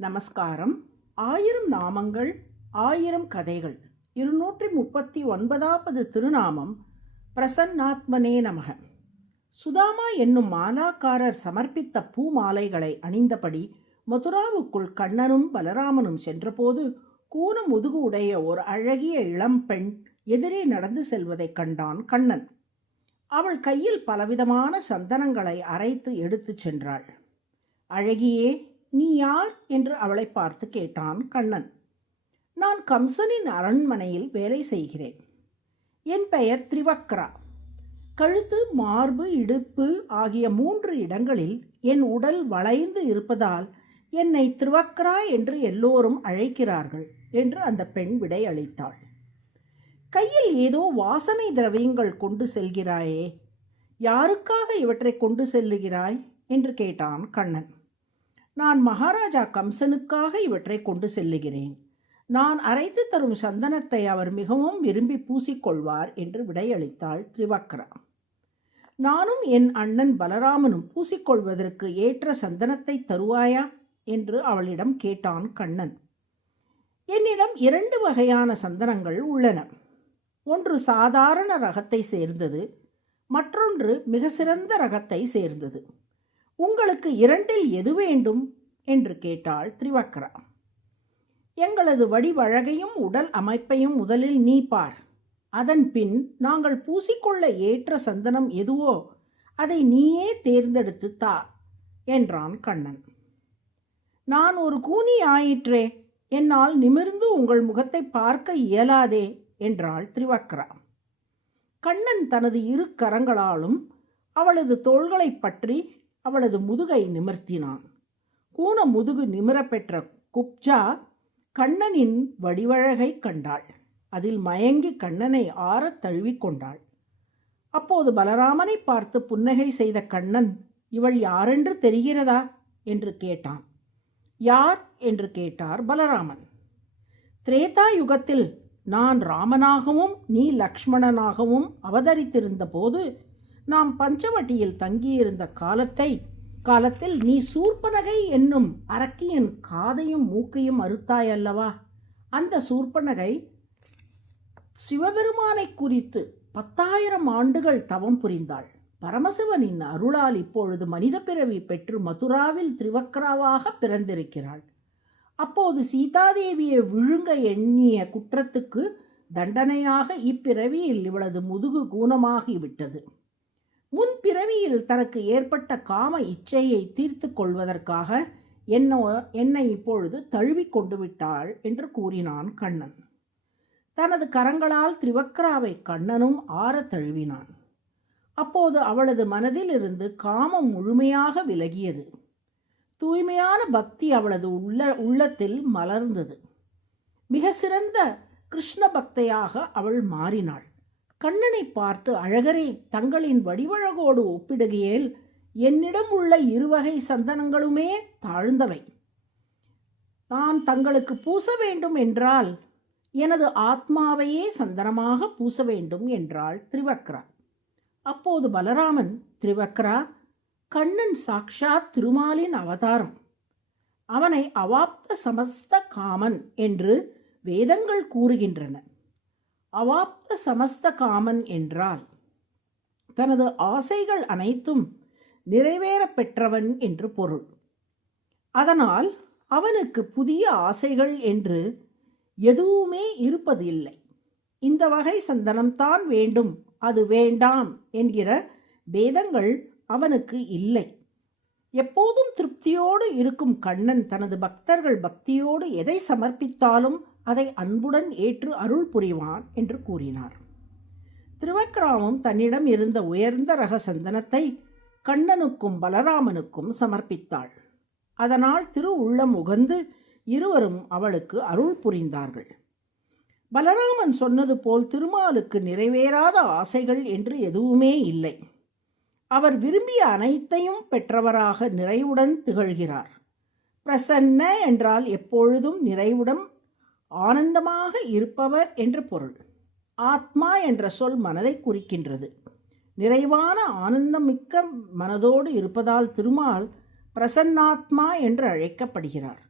நமஸ்காரம். 1000 நாமங்கள் 1000 கதைகள் 239வது திருநாமம் பிரசன்னாத்மனே நமக. சுதாமா என்னும் மாலாக்காரர் சமர்ப்பித்த பூ மாலைகளை அணிந்தபடி மதுராவுக்குள் கண்ணனும் பலராமனும் சென்றபோது கூன முதுகு உடைய ஒரு அழகிய இளம்பெண் எதிரே நடந்து செல்வதைக் கண்டான் கண்ணன். அவள் கையில் பலவிதமான சந்தனங்களை அரைத்து எடுத்துச் சென்றாள். அழகியே, நீ யார் என்று அவளை பார்த்து கேட்டான் கண்ணன். நான் கம்சனின் அரண்மனையில் வேலை செய்கிறேன். என் பெயர் திரிவக்ரா. கழுத்து, மார்பு, இடுப்பு ஆகிய 3 இடங்களில் என் உடல் வளைந்து இருப்பதால் என்னை திரிவக்ரா என்று எல்லோரும் அழைக்கிறார்கள் என்று அந்த பெண் விடை அளித்தாள். கையில் ஏதோ வாசனை திரவியங்கள் கொண்டு செல்கிறாயே, யாருக்காக இவற்றை கொண்டு செல்லுகிறாய் என்று கேட்டான் கண்ணன். நான் மகாராஜா கம்சனுக்காக இவற்றை கொண்டு செல்லுகிறேன். நான் அரைத்து தரும் சந்தனத்தை அவர் மிகவும் விரும்பி பூசிக்கொள்வார் என்று விடையளித்தாள் திரிவக்ரா. நானும் என் அண்ணன் பலராமனும் பூசிக்கொள்வதற்கு ஏற்ற சந்தனத்தை தருவாயா என்று அவளிடம் கேட்டான் கண்ணன். என்னிடம் 2 வகையான சந்தனங்கள் உள்ளன. ஒன்று சாதாரண ரகத்தை சேர்ந்தது, மற்றொன்று மிக சிறந்த ரகத்தை சேர்ந்தது. உங்களுக்கு 2இல் எது வேண்டும் என்று கேட்டாள் திரிவக்ரா. எங்களது வடிவழகையும் உடல் அமைப்பையும் முதலில் நீ பார். அதன் பின் நாங்கள் பூசிக்கொள்ள ஏற்ற சந்தனம் எதுவோ அதை நீயே தேர்ந்தெடுத்து தா என்றான் கண்ணன். நான் ஒரு கூனி ஆயிற்றே, என்னால் நிமிர்ந்து உங்கள் முகத்தை பார்க்க இயலாதே என்றாள் திரிவக்ரா. கண்ணன் தனது 2 கரங்களாலும் அவளது தோள்களை பற்றி அவளது முதுகை நிமிர்த்தினான். கூன முதுகு நிமிர பெற்ற குப்ஜா கண்ணனின் வடிவழகை கண்டாள். அதில் மயங்கி கண்ணனை ஆறத் தழுவிக்கொண்டாள். அப்போது பலராமனை பார்த்து புன்னகை செய்த கண்ணன், இவள் யாரென்று தெரிகிறதா என்று கேட்டான். யார் என்று கேட்டார் பலராமன். திரேதா யுகத்தில் நான் ராமனாகவும் நீ லக்ஷ்மணனாகவும் அவதரித்திருந்த போது நாம் பஞ்சவட்டியில் தங்கியிருந்த காலத்தில் நீ சூர்பனகை என்னும் அரக்கியின் காதையும் மூக்கையும் அறுத்தாயல்லவா? அந்த சூர்பனகை சிவபெருமானை குறித்து 10,000 ஆண்டுகள் தவம் புரிந்தாள். பரமசிவனின் அருளால் இப்பொழுது மனித பிறவி பெற்று மதுராவில் திரிவக்ராவாக பிறந்திருக்கிறாள். அப்போது சீதாதேவியை விழுங்க எண்ணிய குற்றத்துக்கு தண்டனையாக இப்பிறவியில் இவளது முதுகு கூனமாகிவிட்டது. முன்பிறவியில் தனக்கு ஏற்பட்ட காம இச்சையை தீர்த்து கொள்வதற்காக என்னை இப்பொழுது தழுவி கொண்டு விட்டாள் என்று கூறினான் கண்ணன். தனது கரங்களால் திரிவக்ராவை கண்ணனும் ஆற தழுவினான். அப்போது அவளது மனதிலிருந்து காமம் முழுமையாக விலகியது. தூய்மையான பக்தி அவளது உள்ளத்தில் மலர்ந்தது. மிக சிறந்த கிருஷ்ண பக்தையாக அவள் மாறினாள். கண்ணனை பார்த்து, அழகரே, தங்களின் வடிவழகோடு ஒப்பிடுகையில் என்னிடம் உள்ள 2 வகை சந்தனங்களுமே தாழ்ந்தவை. நான் தங்களுக்கு பூச வேண்டும் என்றால் எனது ஆத்மாவையே சந்தனமாக பூச வேண்டும் என்றாள் திரிவக்ரா. அப்போது பலராமன், திரிவக்ரா, கண்ணன் சாக்ஷாத் திருமாலின் அவதாரம். அவனை அவாப்த சமஸ்த காமன் என்று வேதங்கள் கூறுகின்றன. அவாப்த சமஸ்த காமன் என்றால் தனது ஆசைகள் அனைத்தும் நிறைவேற பெற்றவன் என்று பொருள். அதனால் அவனுக்கு புதிய ஆசைகள் என்று எதுவுமே இருப்பது இல்லை. இந்த வகை சந்தனம்தான் வேண்டும், அது வேண்டாம் என்கிற பேதங்கள் அவனுக்கு இல்லை. எப்போதும் திருப்தியோடு இருக்கும் கண்ணன் தனது பக்தர்கள் பக்தியோடு எதை சமர்ப்பித்தாலும் அதை அன்புடன் ஏற்று அருள் புரிவான் என்று கூறினார். திரிவக்ராவும் தன்னிடம் இருந்த உயர்ந்த ரக சந்தனத்தை கண்ணனுக்கும் பலராமனுக்கும் சமர்ப்பித்தாள். அதனால் திரு உள்ளம் உகந்து இருவரும் அவளுக்கு அருள் புரிந்தார்கள். பலராமன் சொன்னது போல் திருமாலுக்கு நிறைவேறாத ஆசைகள் என்று எதுவுமே இல்லை. அவர் விரும்பிய அனைத்தையும் பெற்றவராக நிறைவுடன் திகழ்கிறார். பிரசன்ன என்றால் எப்பொழுதும் நிறைவுடன் ஆனந்தமாக இருப்பவர் என்று பொருள். ஆத்மா என்ற சொல் மனதை குறிக்கின்றது. நிறைவான ஆனந்தமிக்க மனதோடு இருப்பதால் திருமால் பிரசன்னாத்மா என்று அழைக்கப்படுகிறார்.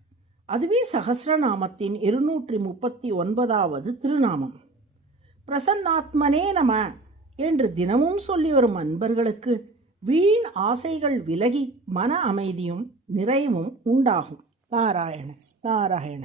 அதுவே சகஸ்ரநாமத்தின் 239வது திருநாமம். பிரசன்னாத்மனே நம என்று தினமும் சொல்லி வரும் அன்பர்களுக்கு வீண் ஆசைகள் விலகி மன அமைதியும் நிறைவும் உண்டாகும். நாராயண நாராயண.